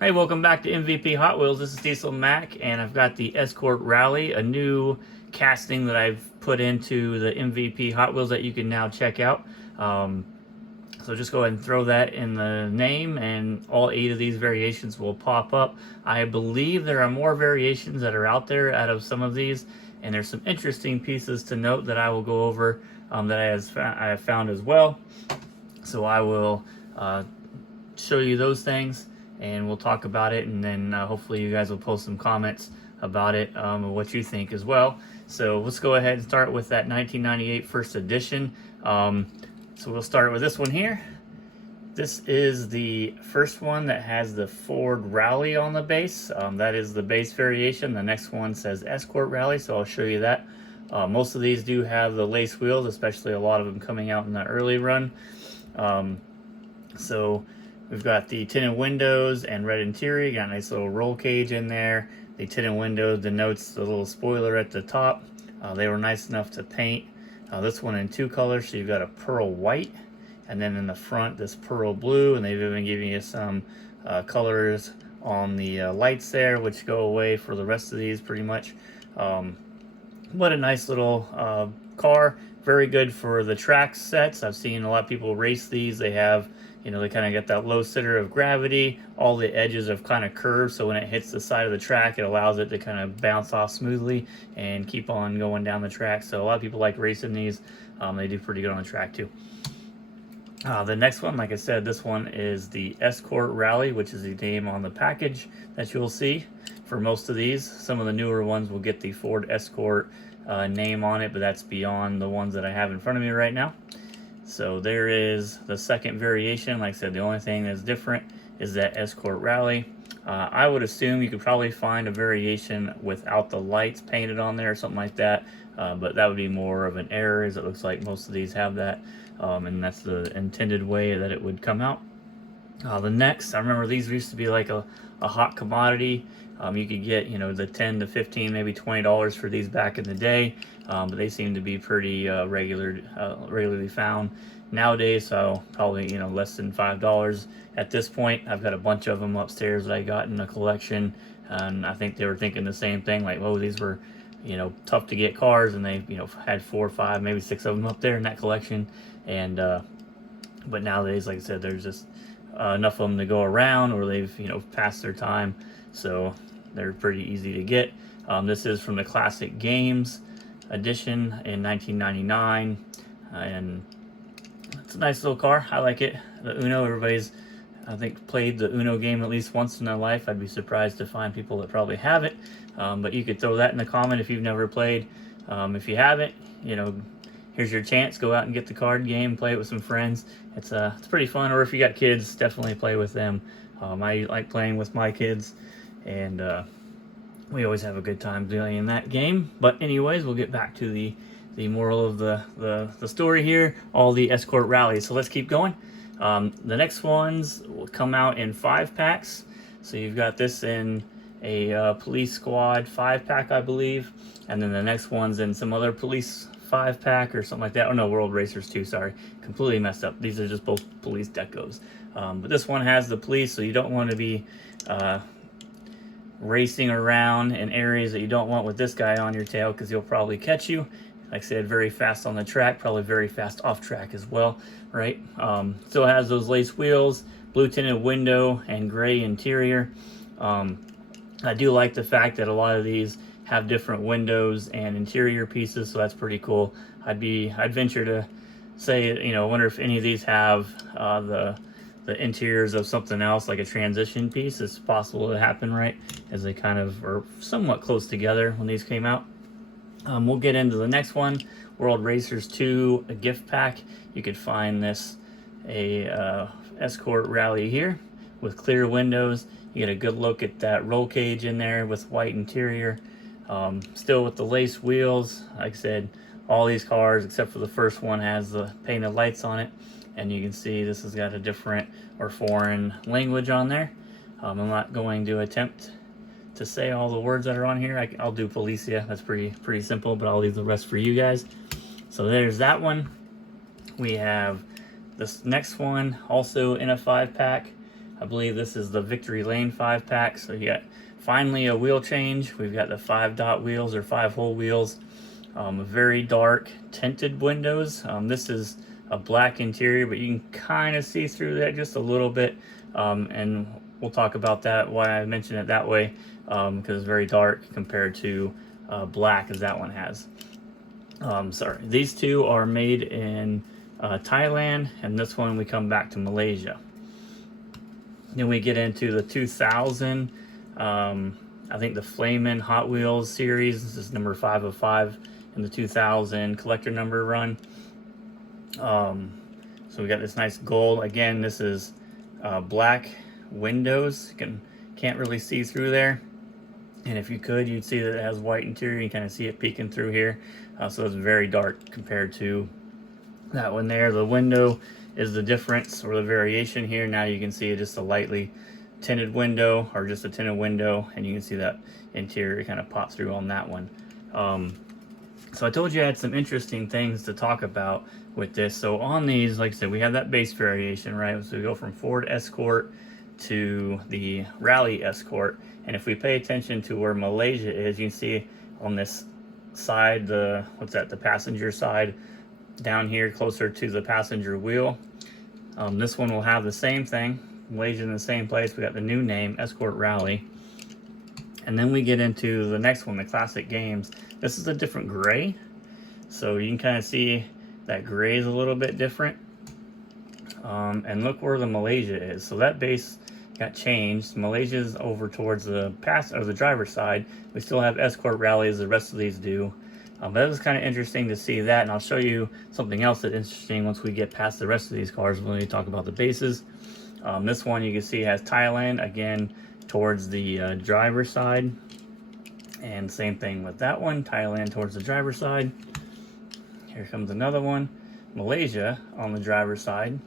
Hey, welcome back to MVP Hot Wheels. This is Diesel Mac, and I've got the Escort Rally, a new casting that I've put into the MVP Hot Wheels that you can now check out. So just go ahead and throw that in the name, and all 8 of these variations will pop up. I believe there are more variations that are out there out of some of these, and there's some interesting pieces to note that I will go over that I have found as well. So I will show you those things and we'll talk about it, and then hopefully you guys will post some comments about it, what you think as well. So let's go ahead and start with that 1998 first edition. So we'll start with this one here. This is the first one that has the Ford Rally on the base. That is the base variation. The next one says Escort Rally, so I'll show you that. Most of these do have the lace wheels, especially a lot of them coming out in the early run. So we've got the tinted windows and red interior. You got a nice little roll cage in there. The tinted windows denotes the little spoiler at the top. They were nice enough to paint. This one in 2 colors, so you've got a pearl white, and then in the front this pearl blue, and they've even given you some colors on the lights there, which go away for the rest of these pretty much. What a nice little car. Very good for the track sets. I've seen a lot of people race these. They have, they kind of get that low center of gravity. All the edges have kind of curved, so when it hits the side of the track, it allows it to kind of bounce off smoothly and keep on going down the track. So a lot of people like racing these. They do pretty good on the track too. The next one, like I said, this one is the Escort Rally, which is the name on the package that you'll see for most of these. Some of the newer ones will get the Ford Escort name on it, but that's beyond the ones that I have in front of me right now. So there is the second variation. Like I said, the only thing that's different is that Escort Rally. I would assume you could probably find a variation without the lights painted on there or something like that, but that would be more of an error, as it looks like most of these have that, and that's the intended way that it would come out. The next, I remember these used to be like a hot commodity. You could get, the 10 to 15, maybe $20 for these back in the day, but they seem to be pretty regularly found nowadays. So probably, less than $5 at this point. I've got a bunch of them upstairs that I got in a collection, and I think they were thinking the same thing, like, oh, these were, tough to get cars, and they, had 4 or 5, maybe 6 of them up there in that collection. And but nowadays, like I said, there's just enough of them to go around, or they've passed their time, so they're pretty easy to get. This is from the Classic Games edition in 1999, and it's a nice little car. I like it. The Uno, everybody's, I think, played the Uno game at least once in their life. I'd be surprised to find people that probably haven't, but you could throw that in the comment if you've never played. If you haven't, here's your chance. Go out and get the card game, play it with some friends. It's pretty fun. Or if you got kids, definitely play with them. I like playing with my kids, and we always have a good time playing that game. But anyways, we'll get back to the moral of the story here, all the Escort rallies. So let's keep going. The next ones will come out in 5-packs. So you've got this in a police squad 5-pack, I believe, and then the next one's in some other police 5-pack or something like that. Oh no, World Racers 2, sorry. Completely messed up. These are just both police decos. But this one has the police, so you don't want to be racing around in areas that you don't want with this guy on your tail, because he'll probably catch you. Like I said, very fast on the track, probably very fast off track as well, right? Still has those lace wheels, blue tinted window, and gray interior. I do like the fact that a lot of these have different windows and interior pieces, so that's pretty cool. I'd venture to say, I wonder if any of these have the interiors of something else, like a transition piece. It's possible to happen, right? As they kind of are somewhat close together when these came out. We'll get into the next one, World Racers 2, a gift pack. You could find this, Escort Rally here with clear windows. You get a good look at that roll cage in there with white interior. Still with the lace wheels. Like I said, all these cars except for the first one has the painted lights on it, and you can see this has got a different or foreign language on there. I'm not going to attempt to say all the words that are on here. I'll do Policia. That's pretty simple, but I'll leave the rest for you guys. So there's that one. We have this next one, also in a 5-pack. I believe this is the Victory Lane 5-pack. So you got finally a wheel change. We've got the 5-dot wheels or 5-hole wheels. Very dark tinted windows. This is a black interior, but you can kind of see through that just a little bit. And we'll talk about that, why I mention it that way, because it's very dark compared to black as that one has. Sorry, these two are made in Thailand, and this one we come back to Malaysia. Then we get into the 2000, I think the Flamin' Hot Wheels series. This is number 5 of 5 in the 2000 collector number run. So we got this nice gold. Again, this is black windows. You can't really see through there. And if you could, you'd see that it has white interior. You kind of see it peeking through here. So it's very dark compared to that one there. The window is the difference or the variation here. Now you can see just a lightly tinted window or just a tinted window, and you can see that interior kind of pop through on that one. So I told you I had some interesting things to talk about with this. So on these, like I said, we have that base variation, right? So we go from Ford Escort to the Rally Escort. And if we pay attention to where Malaysia is, you can see on this side, the passenger side down here closer to the passenger wheel. This one will have the same thing. Malaysia in the same place. We got the new name, Escort Rally. And then we get into the next one, the Classic Games. This is a different gray. So you can kind of see that gray is a little bit different. And look where the Malaysia is. So that base got changed. Malaysia's over towards the driver's side. We still have Escort Rally as the rest of these do. But it was kind of interesting to see that, and I'll show you something else that's interesting once we get past the rest of these cars when we talk about the bases. This one you can see has Thailand, again, towards the driver's side. And same thing with that one, Thailand towards the driver's side. Here comes another one, Malaysia on the driver's side.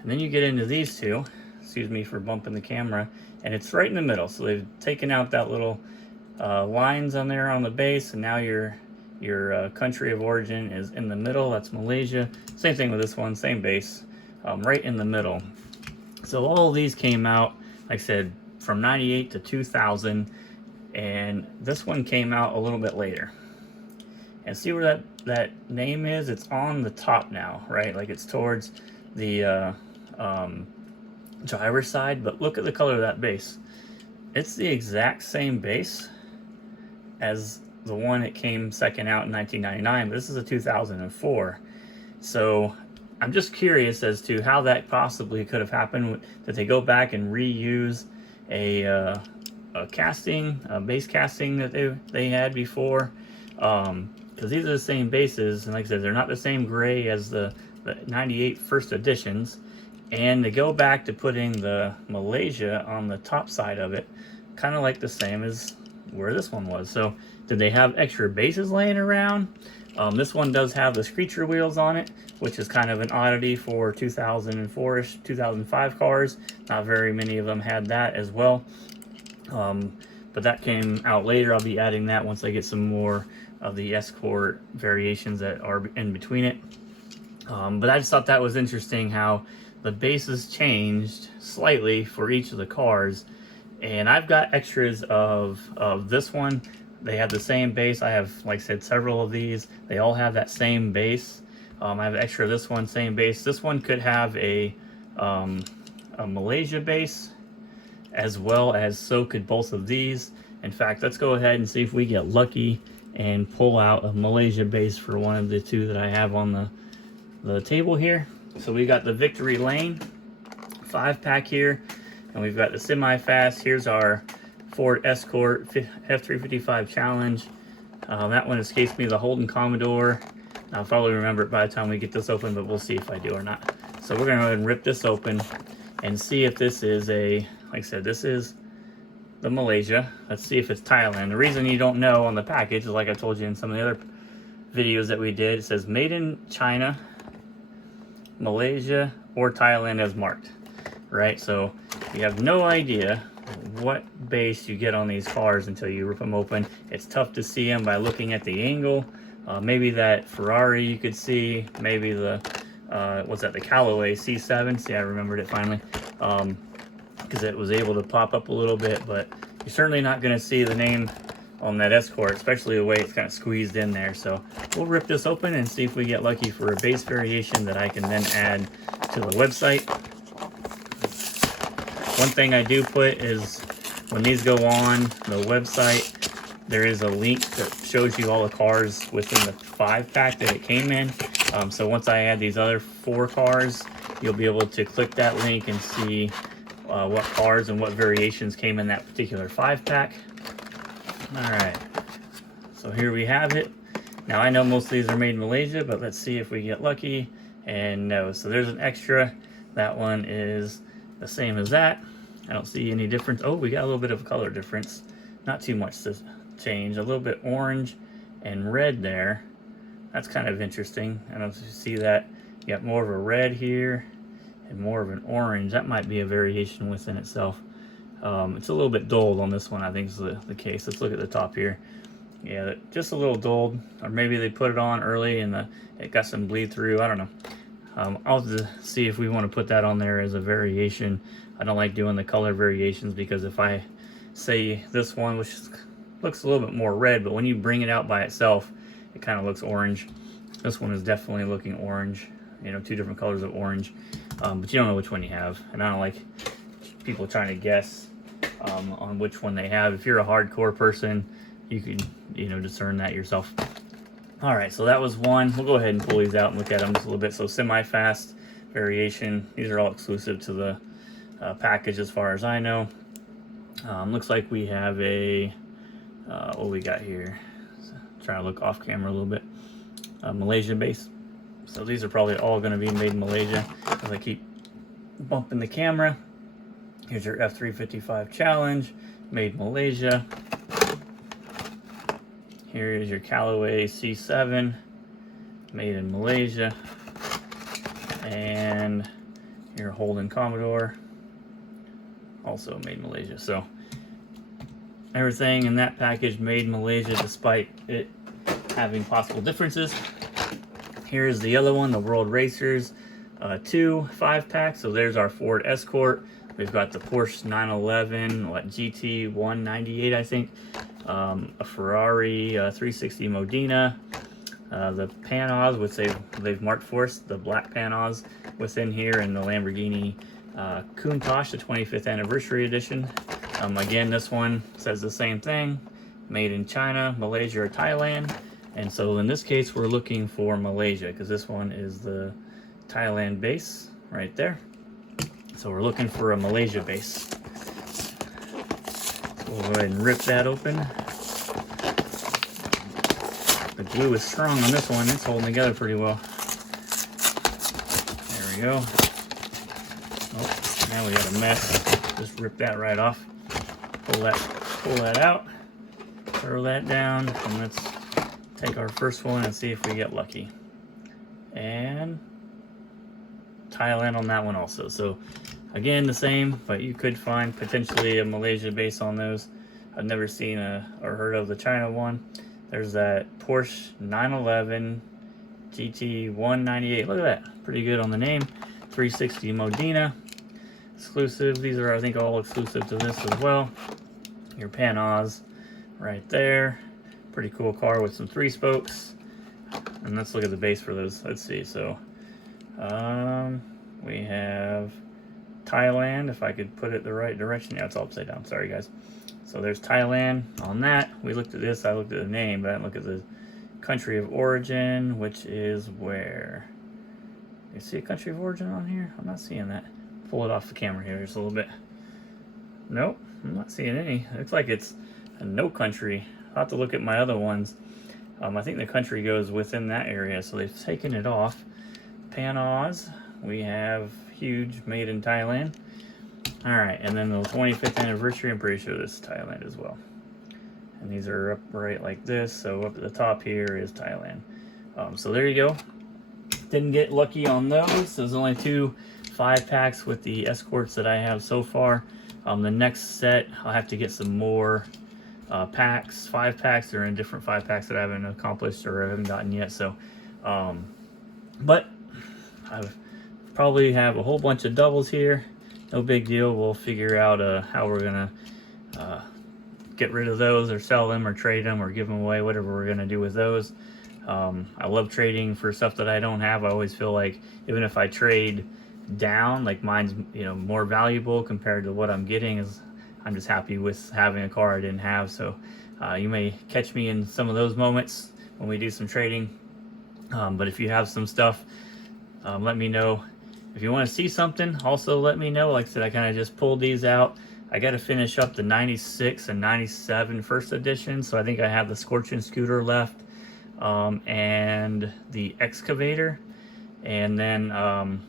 And then you get into these two, excuse me for bumping the camera, and it's right in the middle. So they've taken out that little lines on there on the base, and now your country of origin is in the middle. That's Malaysia. Same thing with this one, same base, right in the middle. So all of these came out, like I said, from 98 to 2000, and this one came out a little bit later. And see where that name is? It's on the top now, right? Like it's towards the driver's side, but look at the color of that base. It's the exact same base as the one that came second out in 1999, but this is a 2004. So I'm just curious as to how that possibly could have happened. Did they go back and reuse a base casting that they had before? Because these are the same bases, and like I said, they're not the same gray as the 98 first editions. And they go back to putting the Malaysia on the top side of it, kind of like the same as where this one was. So did they have extra bases laying around? This one does have the screecher wheels on it, which is kind of an oddity for 2004-ish, 2005 cars. Not very many of them had that as well. But that came out later. I'll be adding that once I get some more of the Escort variations that are in between it. But I just thought that was interesting how the bases changed slightly for each of the cars. And I've got extras of this one. They have the same base. I have, like I said, several of these. They all have that same base. I have an extra of this one, same base. This one could have a Malaysia base, as well as so could both of these. In fact, let's go ahead and see if we get lucky and pull out a Malaysia base for one of the two that I have on the table here. So we got the Victory Lane 5-pack here, and we've got the semi-fast. Here's our Ford Escort F355 Challenge. That one escapes me, the Holden Commodore. I'll probably remember it by the time we get this open, but we'll see if I do or not. So we're going to go ahead and rip this open and see if this is like I said, this is the Malaysia. Let's see if it's Thailand. The reason you don't know on the package is, like I told you in some of the other videos that we did, it says made in China, Malaysia, or Thailand as marked, right? So you have no idea what base you get on these cars until you rip them open. It's tough to see them by looking at the angle. Maybe that Ferrari you could see, maybe the what's that, the Callaway C7. See, I remembered it finally. because it was able to pop up a little bit, but you're certainly not going to see the name on that Escort, especially the way it's kind of squeezed in there. So we'll rip this open and see if we get lucky for a base variation that I can then add to the website. One thing I do put is when these go on the website, there is a link that shows you all the cars within the 5-pack that it came in. So once I add these other 4 cars, you'll be able to click that link and see what cars and what variations came in that particular 5-pack. All right, so here we have it. Now I know most of these are made in Malaysia, but let's see if we get lucky. And no, so there's an extra. That one is the same as that. I don't see any difference. Oh, we got a little bit of color difference. Not too much to change. A little bit orange and red there. That's kind of interesting. I don't know if you see that. You got more of a red here and more of an orange. That might be a variation within itself. It's a little bit dulled on this one, I think is the case. Let's look at the top here. Yeah, just a little dulled, or maybe they put it on early and it got some bleed through. I don't know. I'll just see if we want to put that on there as a variation. I don't like doing the color variations because if I say this one, which looks a little bit more red, but when you bring it out by itself, it kind of looks orange. This one is definitely looking orange. You know, 2 different colors of orange, but you don't know which one you have, and I don't like people trying to guess on which one they have. If you're a hardcore person, you can, you know, discern that yourself. All right, so that was one. We'll go ahead and pull these out and look at them just a little bit. So semi-fast variation. These are all exclusive to the package as far as I know. Looks like we have a, what we got here? Trying to look off camera a little bit. Malaysia base. So these are probably all going to be made in Malaysia. As I keep bumping the camera. Here's your F355 Challenge, made in Malaysia. Here is your Callaway C7, made in Malaysia. And your Holden Commodore, also made in Malaysia. So everything in that package made in Malaysia, despite it having possible differences. Here's the other one, the World Racers 2 5-pack. So there's our Ford Escort. We've got the Porsche 911, GT 198, I think. A Ferrari 360 Modena. The Panos, which they've marked for us, the black Panos within here, and the Lamborghini Countach, the 25th anniversary edition. Again, this one says the same thing, made in China, Malaysia, or Thailand. And so in this case, we're looking for Malaysia because this one is the Thailand base right there. So we're looking for a Malaysia base. We'll go ahead and rip that open. The glue is strong on this one. It's holding together pretty well. There we go. Oh, now we got a mess. Just rip that right off. Pull that out. Throw that down. And let's take our first one and see if we get lucky. And Thailand on that one also. So again, the same, but you could find potentially a Malaysia base on those. I've never seen or heard of the China one. There's that Porsche 911 GT 198. Look at that. Pretty good on the name. 360 Modena. Exclusive. These are, I think, all exclusive to this as well. Your Panos right there. Pretty cool car with some 3 spokes. And let's look at the base for those. Let's see. So we have Thailand, if I could put it the right direction. Yeah, it's all upside down. Sorry, guys. So there's Thailand on that. We looked at this. I looked at the name, but I didn't look at the country of origin, which is where? You see a country of origin on here? I'm not seeing that. Pull it off the camera here just a little bit. Nope, I'm not seeing any. It looks like it's a no country. I'll have to look at my other ones. I think the country goes within that area, so they've taken it off. Panos, we have huge, made in Thailand. All right, and then the 25th anniversary, I'm pretty sure this is Thailand as well. And these are upright like this, so up at the top here is Thailand. So there you go. Didn't get lucky on those. There's only 2 5-packs with the Escorts that I have so far. The next set, I'll have to get some more packs, 5-packs. They're in different 5-packs that I haven't accomplished or I haven't gotten yet. So, but I probably have a whole bunch of doubles here. no big deal. We'll figure out how we're gonna get rid of those or sell them or trade them or give them away, whatever we're gonna do with those. I love trading for stuff that I don't have. I always feel like even if I trade down, like mine's more valuable compared to what I'm getting, is I'm just happy with having a car I didn't have. So you may catch me in some of those moments when we do some trading. But if you have some stuff, let me know. If you want to see something, also let me know. Like I said, I kind of just pulled these out. I got to finish up the 96 and 97 first edition, so I think I have the Scorching Scooter left, and the Excavator, and then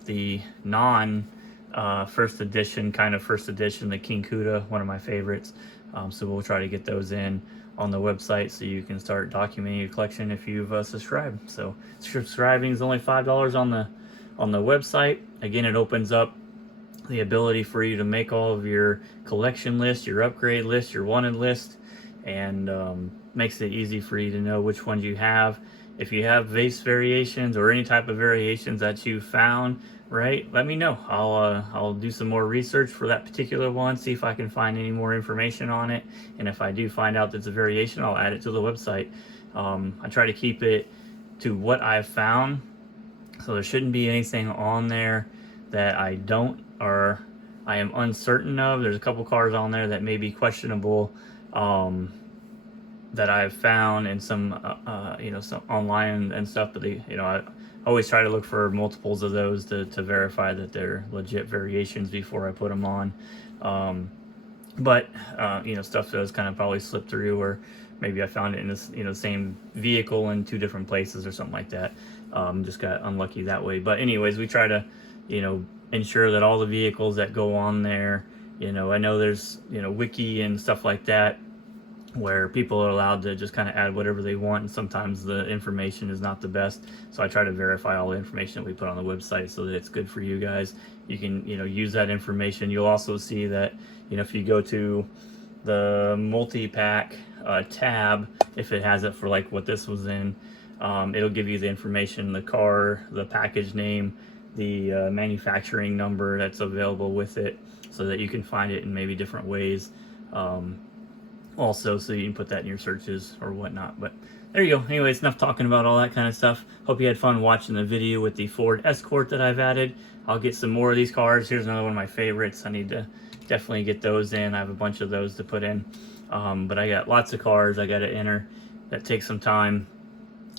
the non first edition, the King Kuda, one of my favorites. So we'll try to get those in on the website so you can start documenting your collection if you've subscribed. So subscribing is only $5 on the website. Again, it opens up the ability for you to make all of your collection list, your upgrade list, your wanted list, and makes it easy for you to know which ones you have. If you have vase variations or any type of variations that you found, right, let me know. I'll do some more research for that particular one, see if I can find any more information on it, and if I do find out that it's a variation, I'll add it to the website. I try to keep it to what I've found, so there shouldn't be anything on there that I don't, or I am uncertain of. There's a couple cars on there that may be questionable, that I've found in some some online and stuff, but I always try to look for multiples of those to verify that they're legit variations before I put them on. But stuff does kind of probably slip through, or maybe I found it in this same vehicle in two different places or something like that. Just got unlucky that way. But anyways, we try to ensure that all the vehicles that go on there, I know there's wiki and stuff like that where people are allowed to just kind of add whatever they want, and sometimes the information is not the best. So I try to verify all the information that we put on the website so that it's good for you guys. You can use that information. You'll also see that if you go to the multi-pack tab, if it has it for like what this was in, it'll give you the information, the car, the package name, the manufacturing number that's available with it, so that you can find it in maybe different ways. Also, so you can put that in your searches or whatnot. But there you go. Anyways, enough talking about all that kind of stuff. Hope you had fun watching the video with the Ford Escort that I've added. I'll get some more of these cars. Here's another one of my favorites. I need to definitely get those in. I have a bunch of those to put in. But I got lots of cars I got to enter. That takes some time,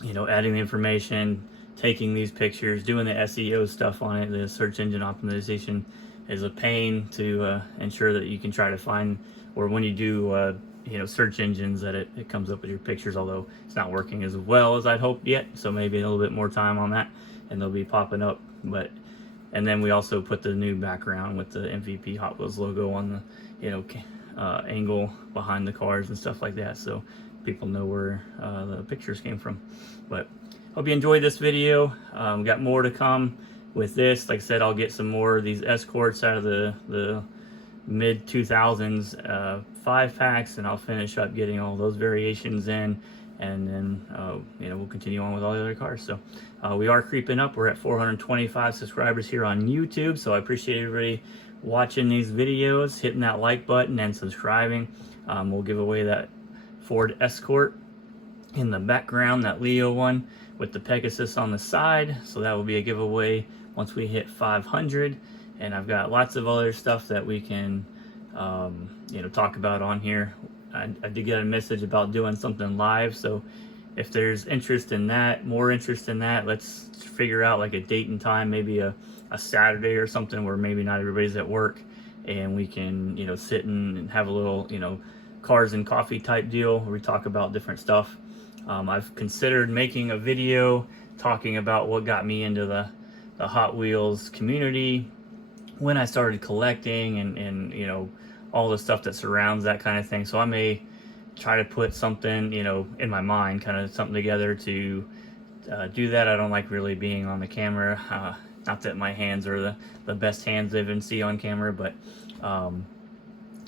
adding the information, taking these pictures, doing the SEO stuff on it. The search engine optimization is a pain to ensure that you can try to find, or when you do search engines, that it comes up with your pictures, although it's not working as well as I'd hoped yet. So maybe a little bit more time on that and they'll be popping up. And then we also put the new background with the MVP Hot Wheels logo on the angle behind the cars and stuff like that, so people know where the pictures came from. But hope you enjoyed this video. Got more to come with this. Like I said, I'll get some more of these Escorts out of the mid 2000s 5-packs, and I'll finish up getting all those variations in, and then we'll continue on with all the other cars. So we are creeping up. We're at 425 subscribers here on YouTube, so I appreciate everybody watching these videos, hitting that like button and subscribing. We'll give away that Ford Escort in the background, that Leo one with the Pegasus on the side, so that will be a giveaway once we hit 500. And I've got lots of other stuff that we can talk about on here. I did get a message about doing something live, so if there's interest in that, more interest in that, let's figure out like a date and time, maybe a Saturday or something where maybe not everybody's at work, and we can sit and have a little cars and coffee type deal where we talk about different stuff. I've considered making a video talking about what got me into the Hot Wheels community, when I started collecting, and all the stuff that surrounds that kind of thing. So I may try to put something in my mind, kind of something together to do that. I don't like really being on the camera. Not that my hands are the best hands they even see on camera, but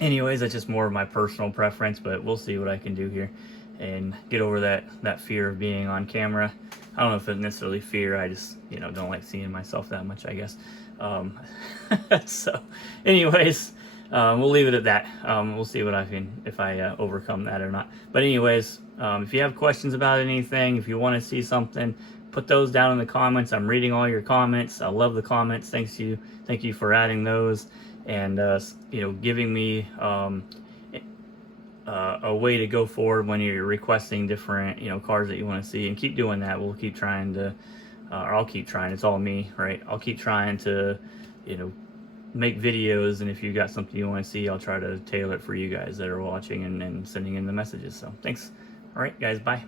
anyways, that's just more of my personal preference. But we'll see what I can do here and get over that fear of being on camera. I don't know if it's necessarily fear. I just don't like seeing myself that much, I guess. So anyways, we'll leave it at that. We'll see what I can, if I overcome that or not. But anyways, if you have questions about anything, if you want to see something, put those down in the comments. I'm reading all your comments. I love the comments. Thank you for adding those, and giving me a way to go forward when you're requesting different cars that you want to see. And keep doing that. We'll keep trying to, or I'll keep trying. It's all me, right? I'll keep trying to make videos, and if you got something you want to see, I'll try to tailor it for you guys that are watching and sending in the messages. So thanks. All right, guys, bye.